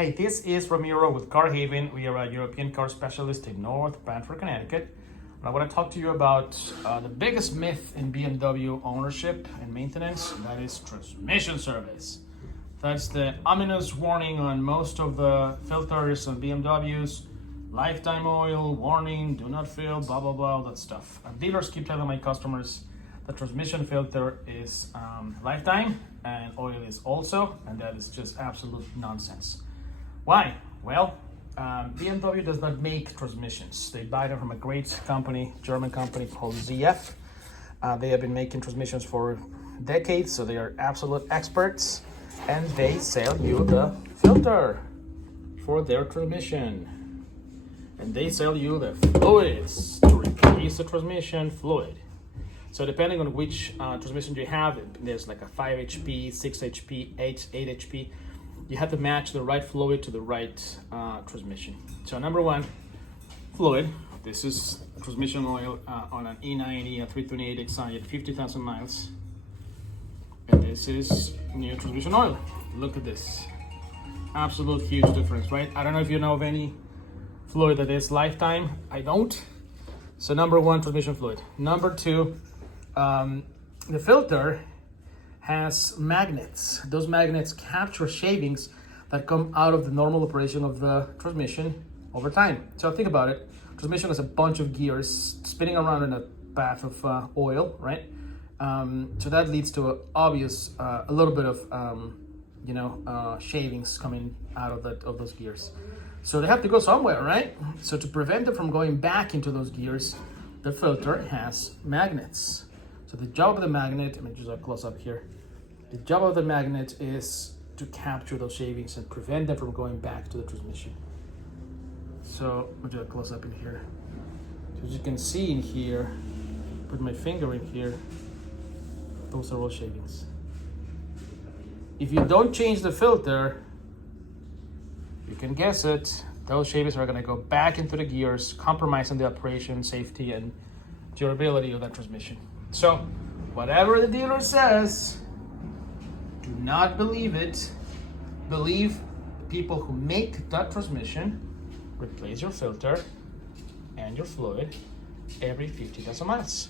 Hey, this is Ramiro with CarHavn. We are a European car specialist in North Branford, Connecticut. And I want to talk to you about the biggest myth in BMW ownership and maintenance, and that is transmission service. That's the ominous warning on most of the filters on BMWs. Lifetime oil, warning, do not fill, blah, blah, blah, all that stuff. And dealers keep telling my customers the transmission filter is lifetime and oil is also, and that is just absolute nonsense. Why? Well, BMW does not make transmissions. They buy them from a great company, German company called ZF. They have been making transmissions for decades, so they are absolute experts, and they sell you the filter for their transmission. And they sell you the fluids to replace the transmission fluid. So depending on which transmission you have, there's like a 5 HP, 6 HP, 8 HP. You have to match the right fluid to the right transmission. So number one, fluid. This is transmission oil on an E90, a 328 XI at 50,000 miles. And this is new transmission oil. Look at this. Absolute huge difference, right? I don't know if you know of any fluid that is lifetime. I don't. So number one, transmission fluid. Number two, the filter has magnets. Those magnets capture shavings that come out of the normal operation of the transmission over time. So think about it. Transmission is a bunch of gears spinning around in a bath of oil, right? So that leads to a little bit of shavings coming out of those gears. So they have to go somewhere, right? So to prevent them from going back into those gears, the filter has magnets. So the job of the magnet, let me just a close up here. The job of the magnet is to capture those shavings and prevent them from going back to the transmission. So I'll do a close up in here. So as you can see in here, put my finger in here, those are all shavings. If you don't change the filter, you can guess it, those shavings are gonna go back into the gears, compromising the operation, safety, and durability of that transmission. So whatever the dealer says, do not believe it. Believe the people who make that transmission. Replace your filter and your fluid every 50,000 miles.